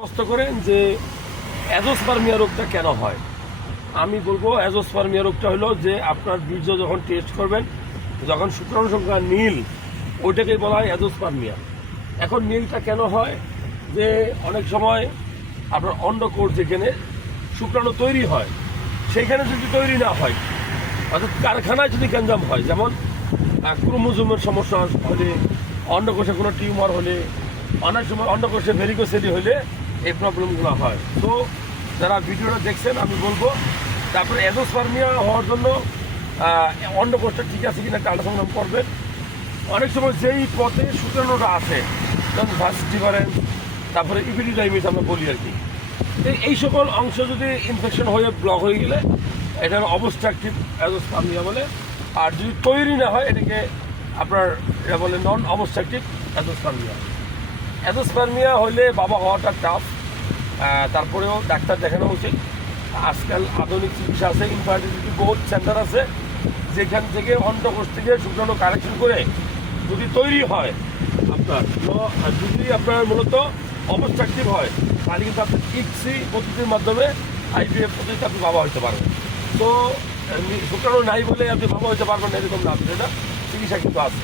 প্রশ্ন করেন যে অ্যাজোস্পার্মিয়া রোগটা কেন হয়। আমি বলবো অ্যাজোস্পার্মিয়া রোগটা হলো যে আপনার বীর্য যখন টেস্ট করবেন, যখন শুক্রাণু সংখ্যা নীল, ওইটাকেই বলা হয় অ্যাজোস্পার্মিয়া। এখন নীলটা কেন হয়? যে অনেক সময় আপনার অন্ডকোষ যেখানে শুক্রাণু তৈরি হয় সেইখানে যদি তৈরি না হয়, অর্থাৎ কারখানায় যদি গ্যাঞ্জাম হয়, যেমন ক্রোমোজোমের সমস্যা হলে, অন্ডকোষে কোনো টিউমার হলে, অনেক সময় অন্ডকোষে ভেরিকোসেলি হলে এই প্রবলেমগুলো হয়। তো যারা ভিডিওটা দেখছেন আমি বলবো, তারপরে অ্যাজোস্পার্মিয়া হওয়ার জন্য অন্ডকোষটা ঠিক আছে কিনা একটা আল্ট্রাসাউন্ড করবেন। অনেক সময় যেই পথে শুক্রাণুটা আছে, যেমন ভাস্টি করেন, তারপরে ইপিডিডাইমিস আমরা বলি আর কি, এই সকল অংশ যদি ইনফেকশন হয়ে ব্লক হয়ে গেলে এটার অবস্ট্রাকটিভ অ্যাজোস্পার্মিয়া বলে। আর যদি তৈরি না হয় এটাকে আপনার এটা বলে নন অবস্ট্রাকটিভ অ্যাজোস্পার্মিয়া। অ্যাজোস্পার্মিয়া হলে বাবা হওয়াটা টাফ, তারপরেও ডাক্তার দেখানো উচিত। আজকাল আধুনিক চিকিৎসা আছে, ইনফার্টিলিটি বহুত সেন্টার আছে, যেখান থেকে অন্ডকোষ থেকে শুক্রাণু কালেকশন করে যদি তৈরি হয় আপনার, যদি আপনার মূলত অবস্ট্রাকটিভ হয়, তাহলে কিন্তু আপনি ইক্সি পদ্ধতির মাধ্যমে আইভিএফ পদ্ধতিতে আপনি বাবা হইতে পারবেন। তো শুক্রাণু নাই বলে আপনি বাবা হইতে পারবেন না এরকম না, এটা চিকিৎসা কিন্তু আছে।